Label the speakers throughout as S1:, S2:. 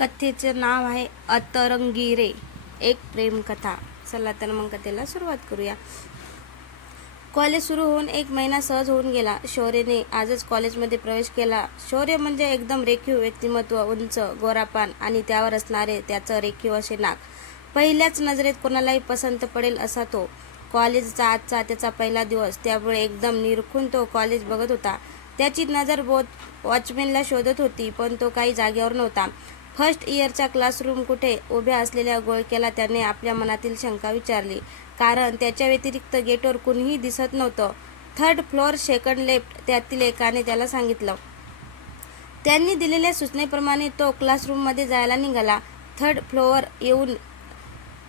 S1: कथेचं नाव आहे अतरंगी एक प्रेमकथा. चला तर मग कथेला सुरुवात करूया. कॉलेज सुरू होऊन एक महिना सहज होऊन गेला. शौर्यने आजच कॉलेजमध्ये प्रवेश केला. शौर्य म्हणजे एकदम रेखीव व्यक्तिमत्व उंच गोरापान आणि त्यावर असणारे त्याचं रेखीव असे नाक. पहिल्याच नजरेत कोणालाही पसंत पडेल असा तो. कॉलेजचा आजचा त्याचा पहिला दिवस. त्यामुळे एकदम निरखून तो कॉलेज बघत होता. त्याची नजर बोत वॉचमॅनला शोधत होती पण तो काही जागेवर नव्हता. फर्स्ट इयरच्या क्लासरूम कुठे? उभ्या असलेल्या गोळक्याला त्याने आपल्या मनातील शंका विचारली. कारण त्याच्या व्यतिरिक्त गेटवर कुणीही दिसत नव्हतं. थर्ड फ्लोअर सेकंड लेफ्ट त्यातील एकाने त्याला सांगितलं. त्यांनी दिलेल्या सूचनेप्रमाणे तो क्लासरूममध्ये जायला निघाला. थर्ड फ्लोअर येऊन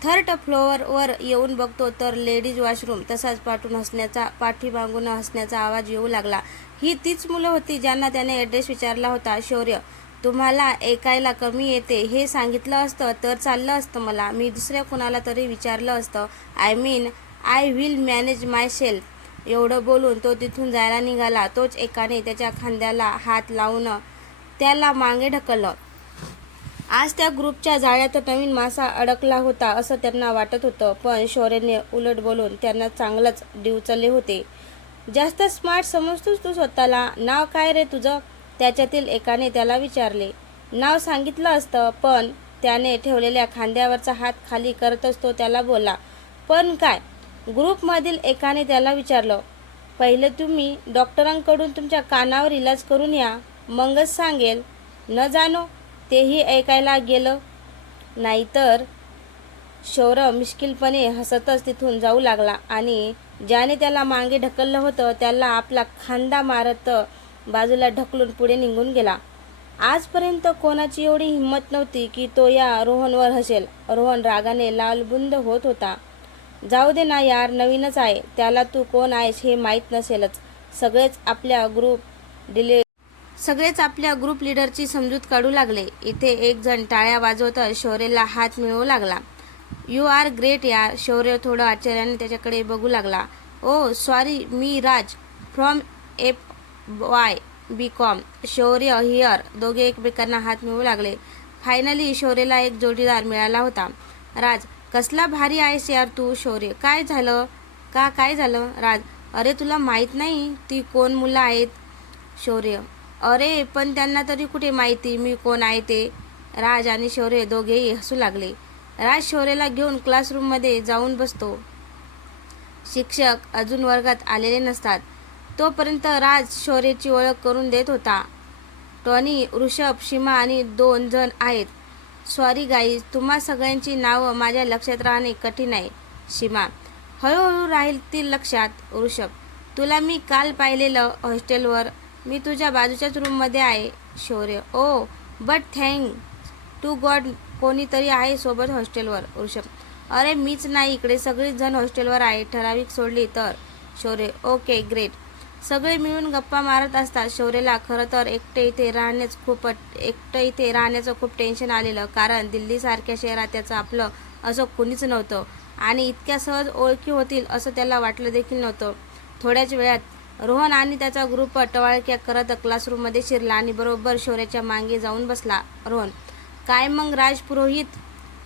S1: थर्ड फ्लोअरवर येऊन बघतो तर लेडीज वॉशरूम तसाच पाठून हसण्याचा पाठीमागून हसण्याचा आवाज येऊ लागला. ही तीच मुलं होती ज्यांना त्याने ॲड्रेस विचारला होता शौर्य. तुम्हाला ऐकायला कमी येते हे सांगितलं असतं तर चाललं असतं मला. मी दुसऱ्या कुणाला तरी विचारलं असतं I mean I will manage myself. एवढं बोलून तो तिथून जायला निघाला. तोच एकाने त्याच्या खांद्याला हात लावून त्याला मागे ढकललं. आज त्या ग्रुपच्या जाळ्यात नवीन मासा अडकला होता असं त्यांना वाटत होतं पण शौर्यने उलट बोलून त्यांना चांगलंच डिवचले होते. जास्त स्मार्ट समजतोस तू स्वतःला. नाव काय रे तुझं? त्याच्यातील एकाने त्याला विचारले. नाव सांगितलं असतं पण त्याने ठेवलेल्या खांद्यावरचा हात खाली करतच तो त्याला बोला पण काय? ग्रुपमधील एकाने त्याला विचारलं पहिले तुम्ही डॉक्टरांकडून तुमच्या कानावर इलाज करून या मगच सांगेल. न जाणो तेही ऐकायला गेलं. नाहीतर शौरव मिश्किलपणे हसतच तिथून जाऊ लागला आणि ज्याने त्याला मागे ढकललं होतं त्याला आपला खांदा मारत बाजूला ढकलून पुढे निघून गेला. आजपर्यंत कोणाची एवढी हिंमत नव्हती की तो या रोहनवर हसेल. रोहन रागाने लालबुंद होत होता. जाऊ दे ना यार नवीनच आहे. त्याला तू कोण आहेस हे माहीत नसेलच. सगळेच आपल्या ग्रुप डिले सगळेच आपल्या ग्रुप लिडरची समजूत काढू लागले. इथे एक जण टाळ्या वाजवत शौर्यला हात मिळवू लागला. यू आर ग्रेट यार शौर्य थोडं आश्चर्याने त्याच्याकडे बघू लागला. Oh, oh sorry me Raj. From F Y B com Shaurya here दोघे एकमेकांना हात मिळू लागले. फायनली शौर्यला एक जोडीदार मिळाला होता. राज कसला भारी आहेस यार तू शौर्य. काय झालं? का काय झालं? राज अरे तुला माहीत नाही ती कोण मुलं आहेत? शौर्य अरे पण त्यांना तरी कुठे माहिती? मी कोण आहे ते? राज आणि शौर्य दोघेही हसू लागले. राज शौर्यला घेऊन क्लासरूममध्ये जाऊन बसतो. शिक्षक अजून वर्गात आलेले नसतात. तोपर्यंत राज शौर्याची ओळख करून देत होता. टॉनी ऋषभ सीमा आणि दोन जण आहेत. सॉरी गाईज तुम्हा सगळ्यांची नावं माझ्या लक्षात राहणे कठीण आहे सीमा. हळूहळू राहील ती लक्षात ऋषभ. तुला मी काल पाहिलेलं हॉस्टेलवर मी तुझ्या बाजूच्याच रूममध्ये आहे Shaurya. Oh but thank to God कोणीतरी आहे सोबत हॉस्टेलवर ऋषभ. अरे मीच नाही इकडे सगळीच जण हॉस्टेलवर आहे ठराविक सोडली तर शौर्य. Okay great. सगळे मिळून गप्पा मारत असतात. शौर्यला खरं तर एकटे इथे राहण्याच खूप एकटं इथे राहण्याचं खूप टेन्शन आलेलं. कारण दिल्लीसारख्या शहरात त्याचं आपलं असं कुणीच नव्हतं. आणि इतक्या सहज ओळखी होतील असं त्याला वाटलं देखील नव्हतं. थोड्याच वेळात रोहन आणि त्याचा ग्रुप टवाळक्या करत क्लासरूममध्ये शिरला आणि बरोबर शौर्याच्या मागे जाऊन बसला. रोहन काय मग राज पुरोहित?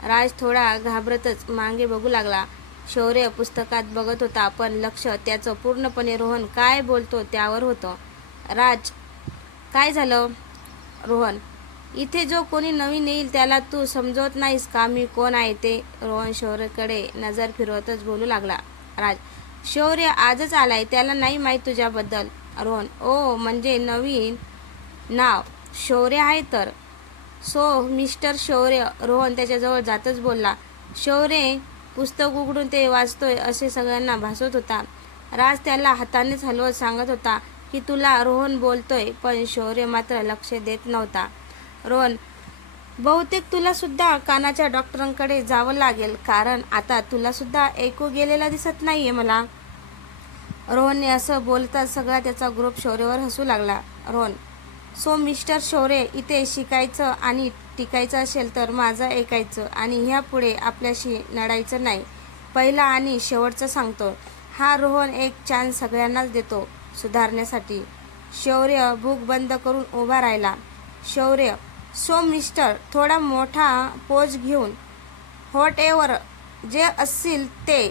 S1: राज थोडा घाबरतच मागे बघू लागला. शौर्य पुस्तकात बघत होता पण लक्ष त्याचं पूर्णपणे रोहन काय बोलतो त्यावर होतं. राज काय झालं? रोहन इथे जो कोणी नवीन येईल त्याला तू समजवत नाहीस का? मी कोण आहे ते? रोहन शौर्यकडे नजर फिरवतच बोलू लागला. राज शौर्य आजच आलाय त्याला नाही माहीत तुझ्याबद्दल. रोहन ओ म्हणजे नवीन नाव. शौर्य आहे तर? सो मिस्टर शौर्य. रोहन त्याच्याजवळ जातच बोलला. शौर्य पुस्तक उघडून ते वाचतोय असे सगळ्यांना भासत होता. राज त्याला हातानेच हलवत सांगत होता की तुला रोहन बोलतोय पण शौर्य मात्र लक्ष देत नव्हता. रोहन बहुतेक तुलासुद्धा कानाच्या डॉक्टरांकडे जावं लागेल कारण आता तुलासुद्धा ऐकू गेलेला दिसत नाही आहे मला. रोहनने असं बोलताच सगळा त्याचा ग्रुप शौर्यवर हसू लागला. रोहन सो मिस्टर शौर्य इथे शिकायचं आणि टिकायचं असेल तर माझं ऐकायचं आणि ह्यापुढे आपल्याशी लढायचं नाही. पहिला आणि शेवटचं सांगतो. हा रोहन एक चान्स सगळ्यांनाच देतो सुधारण्यासाठी. शौर्य भूक बंद करून उभा राहिला. शौर्य सो मिस्टर थोडा मोठा पोज घेऊन. हॉट एवर जे असतील ते.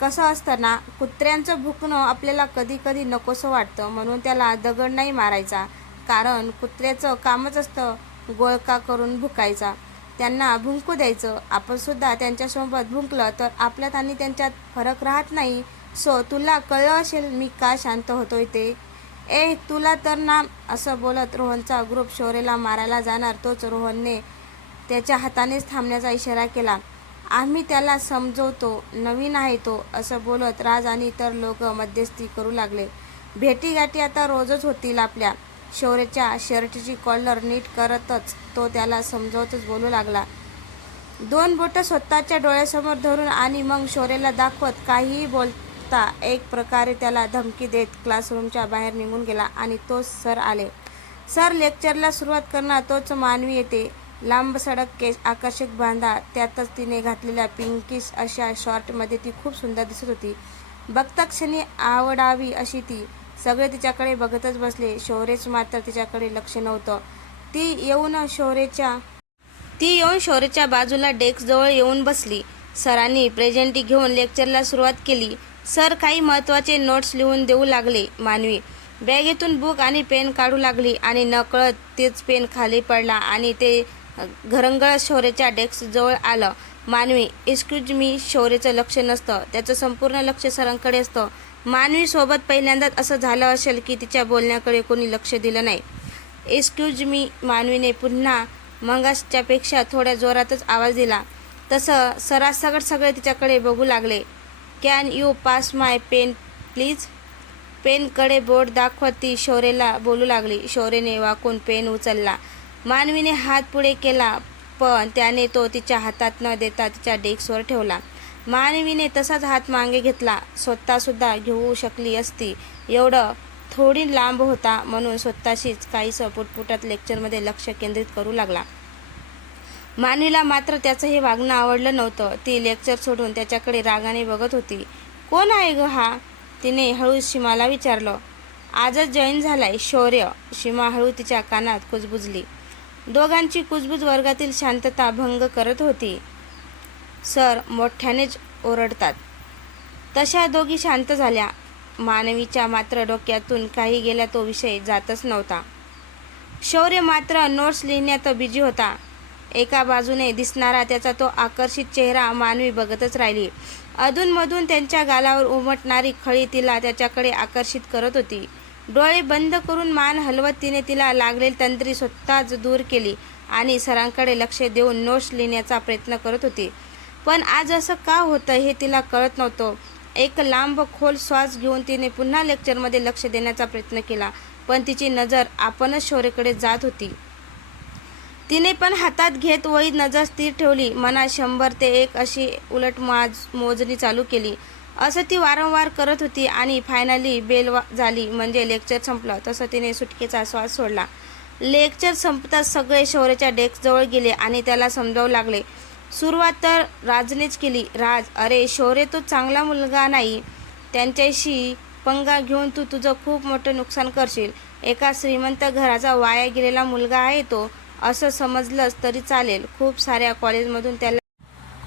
S1: कसं असतं ना कुत्र्यांचं भुकणं आपल्याला कधी कधी नकोसं वाटतं म्हणून त्याला दगड नाही मारायचा. कारण कुत्र्याचं कामच असतं. गोळका करून भुकायचा. त्यांना भुंकू द्यायचं. आपण सुद्धा त्यांच्यासोबत भुंकलं तर आपल्यात आणि त्यांच्यात फरक राहत नाही. सो तुला कळलं असेल मी का शांत होतोय ते? ए तुला तर ना असं बोलत रोहनचा ग्रुप शौर्यला मारायला जाणार तोच रोहनने त्याच्या हातानेच थांबण्याचा इशारा केला. आम्ही त्याला समजवतो नवीन आहे तो असं बोलत राज आणि इतर लोक मध्यस्थी करू लागले. भेटीगाठी आता रोजच होतील आपल्या. शौर्यच्या शर्टची कॉलर नीट करतच तो त्याला समजवतच बोलू लागला. दोन बोटं स्वतःच्या डोळ्यासमोर धरून आणि मग शौर्यला दाखवत काहीही बोलता एक प्रकारे त्याला धमकी देत क्लासरूमच्या बाहेर निघून गेला आणि तोच सर आले. सर लेक्चरला सुरुवात करणार तोच मानवी येते. लांब सडक केस आकर्षक बांधा त्यातच तिने घातलेल्या पिंकिश अशा शॉर्टमध्ये ती खूप सुंदर दिसत होती. बघता क्षणी आवडावी अशी ती. सगळे तिच्याकडे बघतच बसले. शौर्यच मात्र तिच्याकडे लक्ष नव्हतं. ती येऊन शौर्यच्या ती येऊन शौर्यच्या बाजूला डेस्कजवळ येऊन बसली. सरांनी प्रेझेंटी घेऊन लेक्चरला सुरुवात केली. सर काही महत्त्वाचे नोट्स लिहून देऊ लागले. मानवी बॅगेतून बुक आणि पेन काढू लागली आणि नकळत तेच पेन खाली पडला आणि ते घरंगळ शौर्याच्या डेस्कजवळ आलं. मानवी एक्सक्यूज मी शौर्याचं लक्ष नसतं. त्याचं संपूर्ण लक्ष सरांकडे असतं. मानवी सोबत पहिल्यांदाच असं झालं असेल की तिच्या बोलण्याकडे कोणी लक्ष दिलं नाही. एक्सक्यूज मी मानवीने पुन्हा मंगासच्यापेक्षा थोड्या जोरातच आवाज दिला. तसं सरासगट सगळे तिच्याकडे बघू लागले. Can you pass my pen please पेनकडे बोट दाखवत ती शौर्यला बोलू लागली. शौर्यने वाकून पेन उचलला. मानवीने हात पुढे केला पण त्याने तो तिच्या हातात न देता तिच्या डेस्कवर ठेवला. मानवीने तसाच हात मागे घेतला. स्वतःसुद्धा घेऊ शकली असती. एवढं थोडी लांब होता म्हणून स्वतःशीच काहीसं पुटपुटात लेक्चरमध्ये लक्ष केंद्रित करू लागला. मानवीला मात्र त्याचं हे वागणं आवडलं नव्हतं. ती लेक्चर सोडून त्याच्याकडे रागाने बघत होती. कोण आहे ग हा? तिने हळू सीमाला विचारलं. आजच जॉईन झालाय शौर्य. सीमा हळू तिच्या कानात कुजबुजली. दोघांची कुजबुज वर्गातील शांतता भंग करत होती. सर मोठ्यानेच ओरडतात. तशा दोघी शांत झाल्या. मानवीच्या मात्र डोक्यातून काही गेल्या तो विषय जातच नव्हता. शौर्य मात्र नोट्स लिहिण्यात बिजी होता. एका बाजूने दिसणारा त्याचा तो आकर्षित चेहरा मानवी बघतच राहिली. अधूनमधून त्यांच्या गालावर उमटणारी खळी तिला त्याच्याकडे आकर्षित करत होती. डोळे बंद करून मान हलवत तिने तिला लागलेली तंत्री स्वतःच दूर केली आणि सरांकडे लक्ष देऊन नोट्स लिहिण्याचा प्रयत्न करत होती. पण आज असं का होतं हे तिला कळत नव्हतं. एक लांब खोल श्वास घेऊन तिने पुन्हा लेक्चरमध्ये लक्ष देण्याचा प्रयत्न केला पण तिची नजर आपणच शौर्यकडे जात होती. तिने पण हातात घेत वही नजर स्थिर ठेवली मनात शंभर ते एक अशी उलट माज मोजणी चालू केली. असं ती वारंवार करत होती आणि फायनली बेल झाली म्हणजे लेक्चर संपलं. तसं तिने सुटकेचा श्वास सोडला. लेक्चर संपताच सगळे शौर्याच्या डेस्कजवळ गेले आणि त्याला समजावू लागले. सुरुवात तर राजनेच केली. राज अरे शौर्य तो चांगला मुलगा नाही. त्यांच्याशी पंगा घेऊन तू तुझं खूप मोठं नुकसान करशील. एका श्रीमंत घराचा वाया गेलेला मुलगा आहे तो. असं समजलंच तरी चालेल. खूप साऱ्या कॉलेजमधून त्याला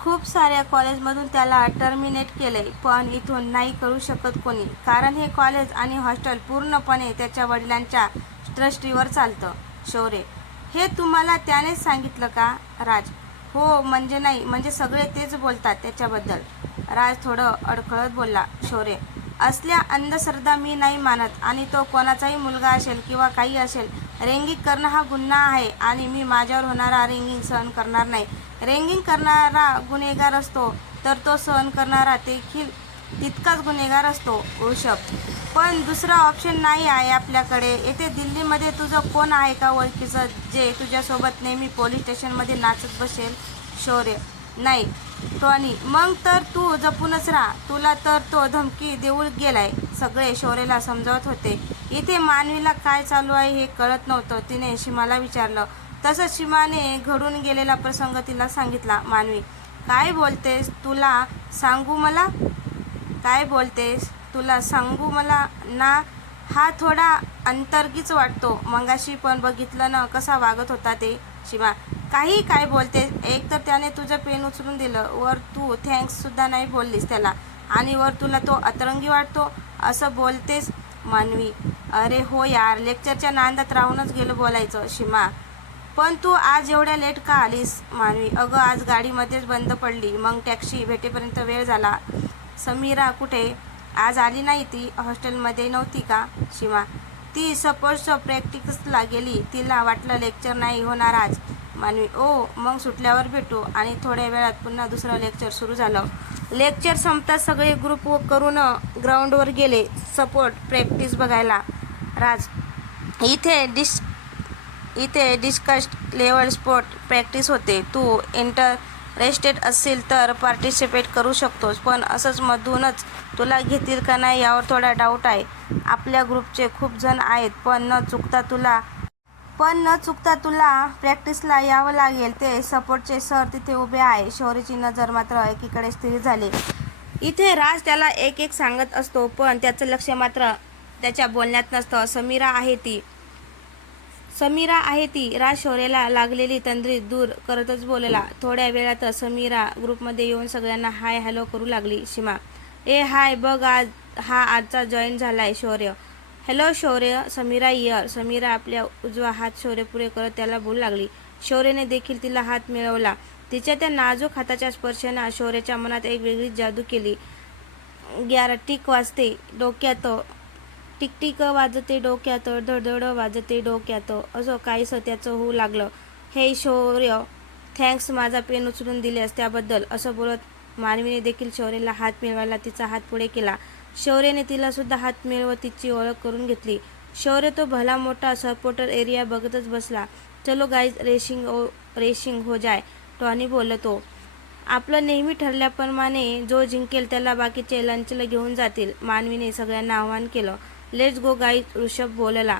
S1: खूप साऱ्या कॉलेजमधून त्याला टर्मिनेट केले पण इथून नाही करू शकत कोणी. कारण हे कॉलेज आणि हॉस्टेल पूर्णपणे त्याच्या वडिलांच्या ट्रस्टीवर चालतं. शौर्य हे तुम्हाला त्यानेच सांगितलं का राज? हो म्हणजे नाही म्हणजे सगळे तेच बोलतात त्याच्याबद्दल. राज थोडं अडखळत बोलला शौर्य असल्या अंधश्रद्धा मी नाही मानत आणि तो कोणाचाही मुलगा असेल किंवा काही असेल रेंगिंग करणं हा गुन्हा आहे आणि मी माझ्यावर होणारा रेंगिंग सहन करणार नाही. रेंगिंग करणारा गुन्हेगार असतो तर तो सहन करणारा देखील तितकाच गुन्हेगार असतो ऋषभ. पण दुसरा ऑप्शन नाही आहे आपल्याकडे. येथे दिल्लीमध्ये तुझं कोण आहे का ओळखीचं जे तुझ्यासोबत नेहमी पोलीस स्टेशनमध्ये नाचत बसेल? शौर्य. नाही. टॉनी मग तर तू जपूनच राहा. तुला तर तो धमकी देऊ गेलाय. सगळे शौर्यला समजावत होते. इथे मानवीला काय चालू आहे हे कळत नव्हतं. तिने शिमाला विचारलं. तसंच शिमाने घडून गेलेला प्रसंग तिला सांगितला. मानवी काय बोलतेस? तुला सांगू मला? काय बोलतेस? तुला सांगू मला ना? हा थोडा अंतर्गीच वाटतो. मंगाशी पण बघितलं ना कसा वागत होता ते. शिवा काही काय बोलते एक तर त्याने तुझं पेन उचलून दिलं. वर तू थँक्ससुद्धा नाही बोललीस त्याला. आणि वर तुला तो अतरंगी वाटतो. असं बोलतेस मानवी. अरे हो यार लेक्चरच्या नांदात राहूनच गेलो बोलायचं शिमा. पण तू आज एवढ्या लेट का आलीस मानवी? अगं आज गाडीमध्येच बंद पडली. मग टॅक्सी भेटेपर्यंत वेळ झाला. समीरा कुठे? आज आली नाही ती. हॉस्टेलमध्ये नव्हती का? शिमा ती सपोज प्रॅक्टिसला गेली. तिला वाटलं लेक्चर नाही होणार आज. मानवी ओ मग सुटल्यावर भेटू आणि थोड्या वेळात पुन्हा दुसरं लेक्चर सुरू झालं. लेक्चर संपताच सगळे ग्रुप करून ग्राउंडवर गेले. सपोर्ट प्रॅक्टिस बघायला. राज इथे डिस इथे डिस्कस्ट लेवल स्पोर्ट प्रॅक्टिस होते. तू रेस्टेड असेल तर पार्टिसिपेट करू शकतोस. पण असंच मधूनच तुला घेतील का नाही यावर थोडा डाऊट आहे. आपल्या ग्रुपचे खूप जण आहेत पण न चुकता तुला पण न चुकता तुला प्रॅक्टिसला यावं लागेल. ते सपोर्टचे सर तिथे उभे आहे. शौर्यची नजर मात्र एकीकडे स्थिर झाली. इथे राज त्याला एक एक सांगत असतो पण त्याचं लक्ष मात्र त्याच्या बोलण्यात नसतं. समीरा आहे ती. समीरा आहे ती. राज शौर्याला लागलेली तंद्री दूर करतच बोलला. थोड्या वेळात समीरा ग्रुपमध्ये येऊन सगळ्यांना हाय हॅलो करू लागली. सीमा ए हाय बघ आज हा आजचा जॉईन झालाय शौर्य. हॅलो शौर्य समीरा इयर. समीरा आपल्या उजवा हात शौर्य पुढे करत त्याला बोलू लागली. शौर्यने देखील तिला हात मिळवला. तिच्या त्या नाजूक हाताच्या स्पर्शानं शौर्याच्या मनात एक वेगळीच जादू केली. ग्यारा वाजते. डोक्यात टिकटिक वाजते डोक्यात धडधड वाजते डोक्यात. असं काहीसं त्याचं होऊ लागलं. हे शौर्य थँक्स माझा पेन उचलून दिल्यास त्याबद्दल. असं बोलत मानवीने देखील शौर्याला हात मिळवायला तिचा हात पुढे केला. शौर्याने तिला सुद्धा हात मिळवत तिची ओळख करून घेतली. शौर्य तो भला मोठा सपोर्टर एरिया बघतच बसला. चलो गाईज रेशिंग ओ रेशिंग हो जाय टॉनी बोलतो. आपलं नेहमी ठरल्याप्रमाणे जो जिंकेल त्याला बाकीचे लंचला घेऊन जातील मानवीने सगळ्यांना आवाहन केलं. लेट्स गो गाईज ऋषभ बोलला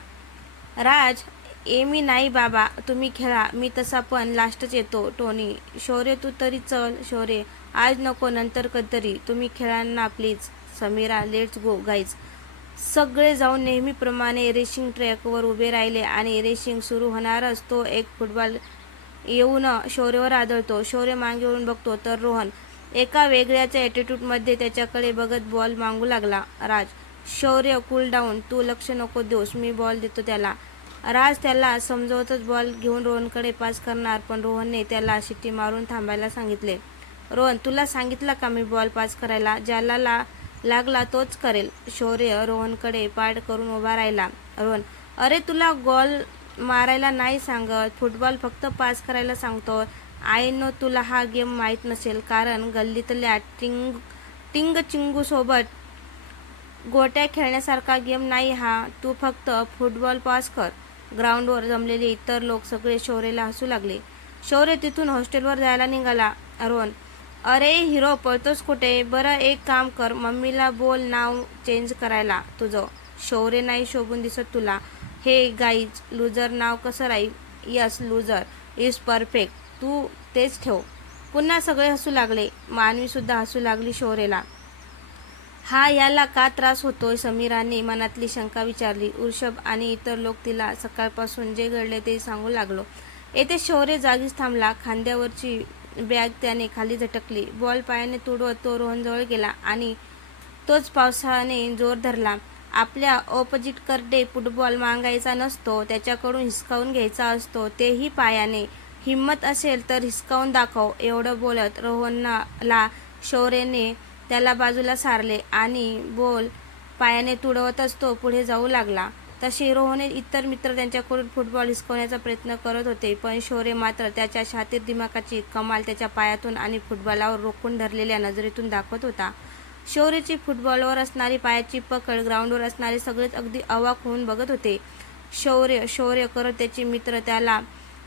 S1: राज एमी नाही बाबा तुम्ही खेळा मी तसा पण लास्टच येतो टोनी. शौर्य तू तरी चल शौर्य आज नको नंतर कधीतरी. तुम्ही खेळा ना please Samira let's go guys. सगळे जाऊन नेहमीप्रमाणे रेसिंग ट्रॅकवर उभे राहिले आणि रेसिंग सुरू होणारच तो एक फुटबॉल येऊन शौर्यवर आदळतो. शौर्य मागे वळून बघतो तर रोहन एका वेगळ्याच्या ॲटिट्यूडमध्ये त्याच्याकडे बघत बॉल मागू लागला. राज शौर्य कूल डाऊन तू लक्ष नको देऊस. मी बॉल देतो त्याला. राज त्याला समजवतच बॉल घेऊन रोहनकडे पास करणार पण रोहनने त्याला शिट्टी मारून थांबायला सांगितले. रोहन तुला सांगितलं का मी बॉल पास करायला? ज्याला ला लागला तोच करेल. शौर्य रोहनकडे पाठ करून उभा राहिला. रोहन अरे तुला गोल मारायला नाही सांगत. फुटबॉल फक्त पास करायला सांगतो. आय नो तुला हा गेम माहीत नसेल कारण गल्लीतल्या टिंग टिंग चिंगूसोबत गोट्या खेळण्यासारखा गेम नाही हा. तू फक्त फुटबॉल पास कर. ग्राउंडवर जमलेले इतर लोक सगळे शौर्यला हसू लागले. शौर्य तिथून हॉस्टेलवर जायला निघाला. रोहन अरे हिरो पळतोस कुठे? बरं एक काम कर. मम्मीला बोल नाव चेंज करायला तुझं. शौर्य नाही शोभून दिसत तुला. हे गाईज लुजर नाव कसं राहील? यस लुजर इज परफेक्ट तू तेच ठेव. पुन्हा सगळे हसू लागले. मानवीसुद्धा हसू लागली शौर्यला. हा याला का त्रास होतोय? समीराने मनातली शंका विचारली. ऋषभ आणि इतर लोक तिला सकाळपासून जे घडले ते सांगू लागलो. येथे शौर्य जागीच थांबला. खांद्यावरची बॅग त्याने खाली झटकली. बॉल पायाने तुडवत तो रोहनजवळ गेला आणि तोच पावसाने जोर धरला. आपल्या ऑपोजिटकडे फुटबॉल मागायचा नसतो त्याच्याकडून हिसकावून घ्यायचा असतो. तेही पायाने. हिंमत असेल तर हिसकावून दाखव एवढं बोलत रोहनला शौर्यने त्याला बाजूला सारले आणि बोल पायाने तुडवतच तो पुढे जाऊ लागला. तसे रोहने इतर मित्र त्यांच्याकडून फुटबॉल हिसकवण्याचा प्रयत्न करत होते पण शौर्य मात्र त्याच्या छातीत दिमाकाची कमाल त्याच्या पायातून आणि फुटबॉलावर रोखून धरलेल्या नजरेतून दाखवत होता. शौर्यची फुटबॉलवर असणारी पायाची पकड ग्राउंडवर असणारे सगळेच अगदी अवाक होऊन बघत होते. शौर्य शौर्य करत त्याचे मित्र त्याला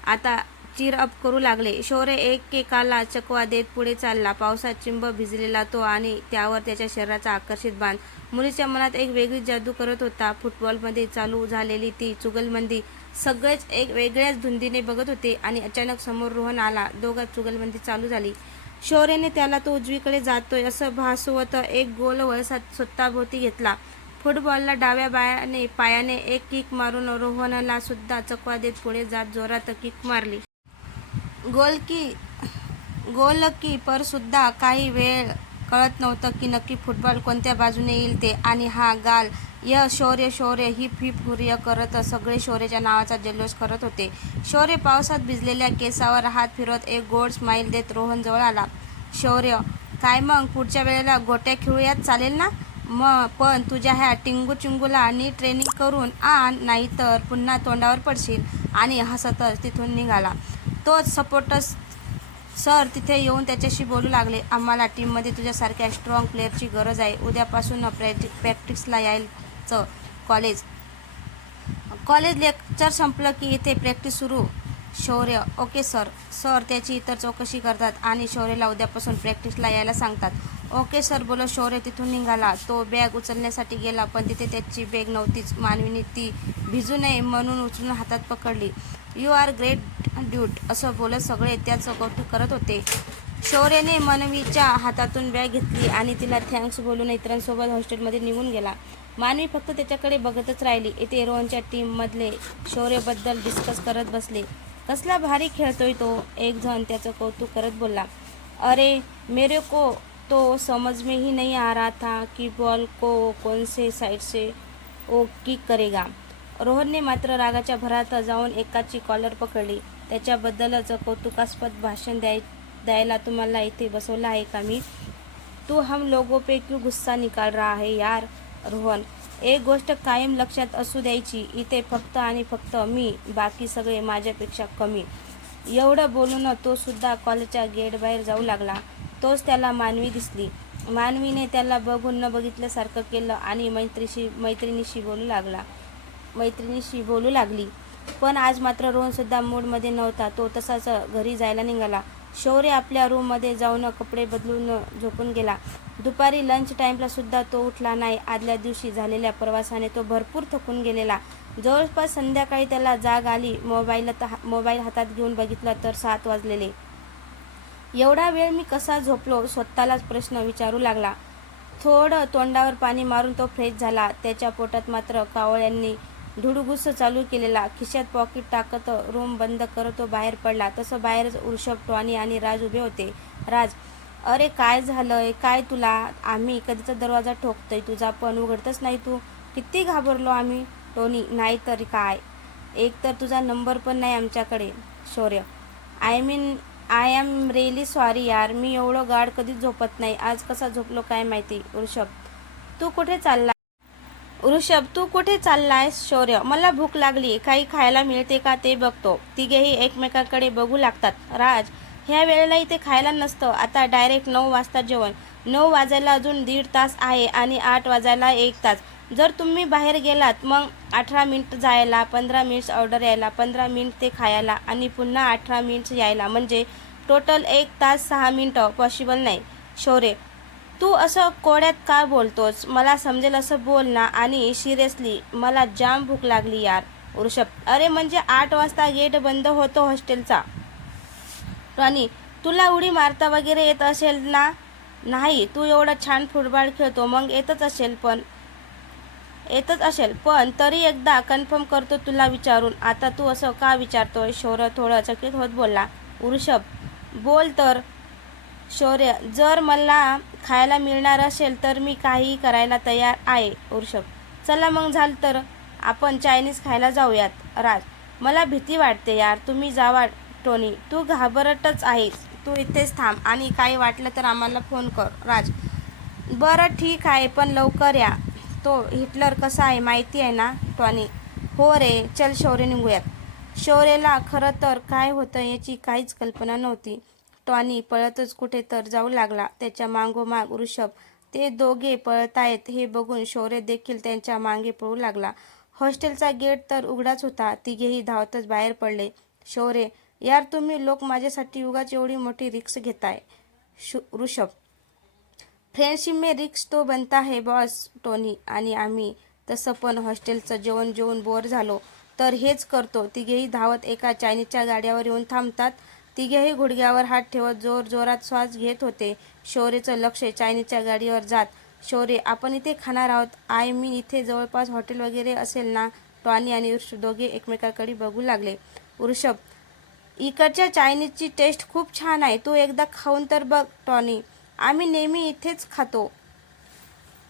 S1: आता चीर अप करू लागले. शौर्य एकेकाला चकवा देत पुढे चालला. पावसात चिंब भिजलेला तो आणि त्यावर त्याच्या शरीराचा आकर्षित बांध मुलीच्या मनात एक वेगळी जादू करत होता. फुटबॉलमध्ये चालू झालेली ती चुगलबंदी सगळेच एक वेगळ्याच धुंदीने बघत होते आणि अचानक समोर रोहन आला. दोघात चुगलबंदी चालू झाली. शौर्याने त्याला तो उजवीकडे जातोय असं भासवत एक गोल वळसा स्वतःभोवती घेतला. फुटबॉलला डाव्या बायाने पायाने एक किक मारून रोहनला सुद्धा चकवा देत पुढे जात जोरात किक मारली. गोलकी गोलकीपरसुद्धा काही वेळ कळत नव्हतं की नक्की फुटबॉल कोणत्या बाजूने येईल ते. आणि हा गाल य शौर्य शौर्य ही हिप हुर्य करत सगळे शौर्यच्या नावाचा जल्लोष करत होते. शौर्य पावसात भिजलेल्या केसावर हात फिरवत एक गोड स्माईल देत रोहनजवळ आला. शौर्य काय मग? पुढच्या वेळेला गोट्या खेळूयात? चालेल ना? मग पण तुझ्या ह्या टिंगू चिंगूला नीट ट्रेनिंग करून आण नाहीतर पुन्हा तोंडावर पडशील. आणि हसतच तिथून निघाला. तोच सपोर्टस सर तिथे येऊन त्याच्याशी बोलू लागले. आम्हाला टीममध्ये तुझ्यासारख्या स्ट्रॉंग प्लेअरची गरज आहे. उद्यापासून प्रॅक्टि प्रॅक्टिसला यायचं कॉलेज कॉलेज लेक्चर संपलं की इथे प्रॅक्टिस सुरू. शौर्य. ओके सर सर त्याची इतर चौकशी करतात आणि शौर्यला उद्यापासून प्रॅक्टिसला यायला सांगतात. ओके सर बोलो. शौर्य तिथून निघाला. तो बॅग उचलण्यासाठी गेला पण तिथे त्याची बॅग नव्हतीच. मानवीने ती भिजू नये म्हणून उचलून हातात पकडली. यू आर ग्रेट ड्यूट असं बोलत सगळे त्याचं कौतुक करत होते. शौर्यने मानवीच्या हातातून बॅग घेतली आणि तिला थँक्स बोलून इतरांसोबत हॉस्टेलमध्ये निघून गेला. मानवी फक्त त्याच्याकडे बघतच राहिली. इथे रोहनच्या टीममधले शौर्यबद्दल डिस्कस करत बसले. कसला भारी खेळतोय तो एक जण त्याचं कौतुक करत बोलला. अरे मेरे को तो समझ में ही नहीं आ रहा था कि बॉल को कौन से साइड से ओ किक करेगा. रोहनने मात्र रागाच्या भरात जाऊन एकाची कॉलर पकडली. त्याच्याबद्दलच कौतुकास्पद भाषण द्याय द्यायला तुम्हाला इथे बसवलं आहे का मी? तू हम लोगों पे क्यों गुस्सा निकाल रहा है यार रोहन? एक गोष्ट कायम लक्षात असू द्यायची इथे फक्त आणि फक्त मी बाकी सगळे माझ्यापेक्षा कमी. एवढं बोलून तो सुद्धा कॉलेजच्या गेट बाहेर जाऊ लागला. तोच त्याला मानवी दिसली. मानवीने त्याला बघून न बघितल्यासारखं केलं आणि मैत्रीशी मैत्रिणीशी बोलू लागला. मैत्रिणीशी बोलू लागली. पण आज मात्र रोहनसुद्धा मूडमध्ये नव्हता. तो तसाच घरी जायला निघाला. शौर्य आपल्या रूममध्ये जाऊन कपडे बदलून झोपून गेला. दुपारी लंच टाईमला सुद्धा तो उठला नाही. आदल्या दिवशी झालेल्या प्रवासाने तो भरपूर थकून गेलेला. जवळपास संध्याकाळी त्याला जाग आली. मोबाईल मोबाईल हातात घेऊन बघितला तर सात वाजलेले. एवढा वेळ मी कसा झोपलो? स्वतःलाच प्रश्न विचारू लागला. थोडं तोंडावर पाणी मारून तो फ्रेश झाला. त्याच्या पोटात मात्र कावळ्यांनी धुडगुस्स चालू केलेला. खिशात पॉकेट टाकत रूम बंद करत तो बाहेर पडला. तसं बाहेरच ऋषभ टॉनी आणि राज उभे होते. राज अरे काय झालंय? काय तुला? आम्ही कधीचा दरवाजा ठोकतोय? तुझा पण उघडतच नाही तू. किती घाबरलो आम्ही. टोनी नाही तर काय? एक तर तुझा नंबर पण नाही आमच्याकडे. Shaurya. I mean I am really sorry यार. मी एवढं गाड कधीच झोपत नाही. आज कसा झोपलो काय माहिती? ऋषभ तू कुठे चालला? ऋषभ तू कुठे चाललायस शौर्य? मला भूक लागली. काही खायला मिळते का ते बघतो. तिघेही एकमेकाकडे बघू लागतात. राज ह्या वेळेला इथे खायला नसतं. आता डायरेक्ट नऊ वाजता जेवण. नऊ वाजायला अजून दीड तास आहे आणि आठ वाजायला एक तास. जर तुम्ही बाहेर गेलात मग अठरा मिनिट जायला पंधरा मिनिट्स ऑर्डर यायला पंधरा मिनिट ते खायला आणि पुन्हा अठरा मिनिट्स यायला. म्हणजे टोटल एक तास सहा मिनटं पॉसिबल नाही. शौर्य तू असं कोड्यात का बोलतोस? मला समजेल असं बोल ना. आणि सिरियसली मला जाम भूक लागली यार. वृषभ अरे म्हणजे आठ वाजता गेट बंद होतो हॉस्टेलचा. आणि तुला उडी मारता वगैरे येत असेल ना? नाही तू एवढं छान फुटबॉल खेळतो. मग येतच असेल पण येतच असेल. पण तरी एकदा कन्फर्म करतो तुला विचारून. आता तू असं का विचारतोय? शौर्य थोडं चकित होत बोलला. वृषभ बोल तर. शौर्य जर मला खायला मिळणार असेल तर मी काहीही करायला तयार आहे ऋषभ. चला मग झालं तर. आपण चायनीज खायला जाऊयात. राज मला भीती वाटते यार. तुम्ही जावा टोनी. तू घाबरटच आहेस. तू इथेच थांब आणि काही वाटलं तर आम्हाला फोन कर. राज बरं ठीक आहे पण लवकर या. तो हिटलर कसा आहे माहिती आहे ना टॉनी? हो रे चल शौर्य निघूयात. शौर्यला खरं तर काय होतं याची काहीच कल्पना नव्हती. टॉनी पळतच कुठे तर जाऊ लागला. त्याच्या मागोमाग ऋषभ ते दोघे पळतायत हे बघून शौर्य देखील त्यांच्या मागे पळू लागला. हॉस्टेलचा गेट तर उघडाच होता तिघेही धावतच बाहेर पडले. शौर्य यार तुम्ही लोक माझ्यासाठी युगाची एवढी मोठी रिक्स घेताय? शु ऋषभ फ्रेंडशिप मे रिक्स तो बनता है बॉस टोनी. आणि आम्ही तसं पण हॉस्टेलचं जेवण जेवून बोर झालो. तर हेच करतो. तिघेही धावत एका चायनीजच्या गाड्यावर येऊन थांबतात. तिघेही गुडघ्यावर हात ठेवत जोर जोरात श्वास घेत होते. शौर्यचं लक्ष चायनीजच्या गाडीवर जात. शौर्य आपण इथे खाणार आहोत. आय मीन इथे जवळपास हॉटेल वगैरे असेल ना? टॉनी आणि वृषभ दोघे एकमेकाकडे बघू लागले. वृषभ इकडच्या चायनीजची टेस्ट खूप छान आहे. तू एकदा खाऊन तर बघ टॉनी. आम्ही नेहमी इथेच खातो.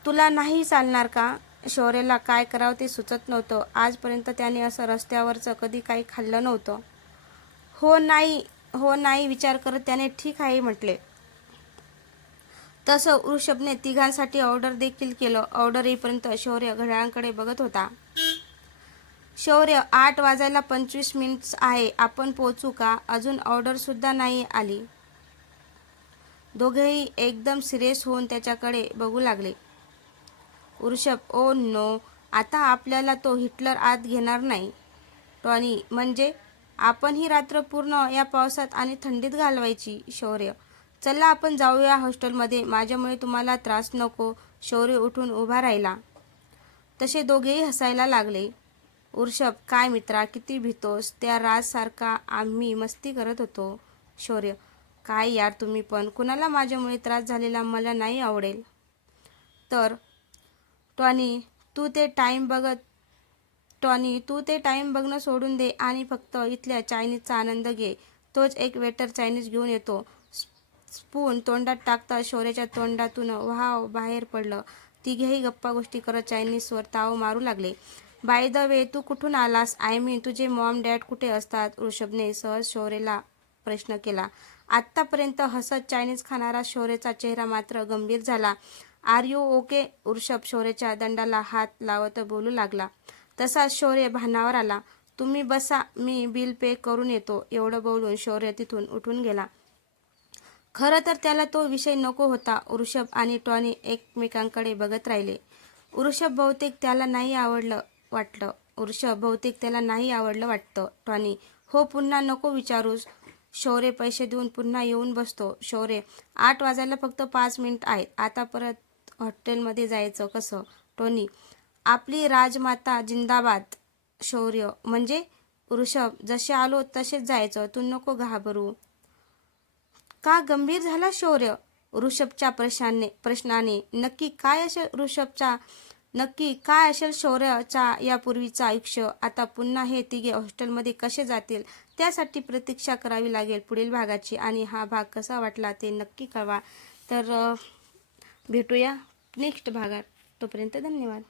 S1: तुला नाही चालणार का? शौर्यला काय करावं ते सुचत नव्हतं. आजपर्यंत त्याने असं रस्त्यावरचं कधी काही खाल्लं नव्हतं. हो नाही. हो नाही विचार करत त्याने ठीक आहे म्हटले. तसं वृषभने तिघांसाठी ऑर्डर देखील केलं. ऑर्डर येईपर्यंत शौर्य घड्याळांकडे बघत होता. शौर्य आठ वाजायला पंचवीस मिनिट्स आहे. आपण पोचू का? अजून ऑर्डरसुद्धा नाही आली. दोघेही एकदम सिरियस होऊन त्याच्याकडे बघू लागले. वृषभ ओ नो आता आपल्याला तो हिटलर आत घेणार नाही. टॉनी म्हणजे? आपण ही रात्र पूर्ण या पावसात आणि थंडीत घालवायची शौर्य. चला आपण जाऊया हॉस्टेलमध्ये. माझ्यामुळे तुम्हाला त्रास नको. शौर्य उठून उभा राहिला. तसे दोघेही हसायला लागले. वृषभ काय मित्रा किती भीतोस? त्या राजसारखा आम्ही मस्ती करत होतो. शौर्य काय यार तुम्ही पण? कुणाला माझ्यामुळे त्रास झालेला मला नाही आवडेल. तर टॉनी तू ते टाईम बघत टॉनी तू ते टाईम बघणं सोडून दे आणि फक्त इथल्या चायनीजचा आनंद घे. तोच एक वेटर चायनीज घेऊन येतो. स्पून तोंडात टाकता शौर्याच्या तोंडातून वाव बाहेर पडलं. तिघेही गप्पा गोष्टी करत चायनीजवर ताव मारू लागले. बाय द वे तू कुठून आलास? आय मीन तुझे मॉम डॅड कुठे असतात? ऋषभने सहज शौर्यला प्रश्न केला. आत्तापर्यंत हसत चायनीज खाणारा शौर्यचा चेहरा मात्र गंभीर झाला. आर यू ओके ऋषभ शौर्याच्या दंडाला हात लावत बोलू लागला. तसाच शौर्य भानावर आला. तुम्ही बसा मी बिल पे करून येतो. एवढं बोलून शौर्य तिथून उठून गेला. खरं तर त्याला तो विषय नको होता. वृषभ आणि टॉनी एकमेकांकडे बघत राहिले. वृषभ बहुतेक त्याला नाही आवडलं वाटलं. वृषभ बहुतेक त्याला नाही आवडलं वाटतं. टॉनी हो पुन्हा नको विचारूस. शौर्य पैसे देऊन पुन्हा येऊन बसतो. शौर्य आठ वाजायला फक्त पाच मिनिट आहेत. आता परत हॉटेलमध्ये जायचं कसं? टोनी आपली राजमाता जिंदाबाद शौर्य. म्हणजे वृषभ जसे आलो तसेच जायचं. तू नको घाबरू. का गंभीर झाला शौर्य? ऋषभच्या प्रश्नाने प्रश्नाने. नक्की काय असेल ऋषभचा? नक्की काय असेल शौर्याचा यापूर्वीचं आयुष्य? आता पुन्हा हे तिघे हॉस्टेलमध्ये कसे जातील? त्यासाठी प्रतीक्षा करावी लागेल पुढील भागाची. आणि हा भाग कसा वाटला ते नक्की कळवा. तर भेटूया नेक्स्ट भागात. तोपर्यंत धन्यवाद.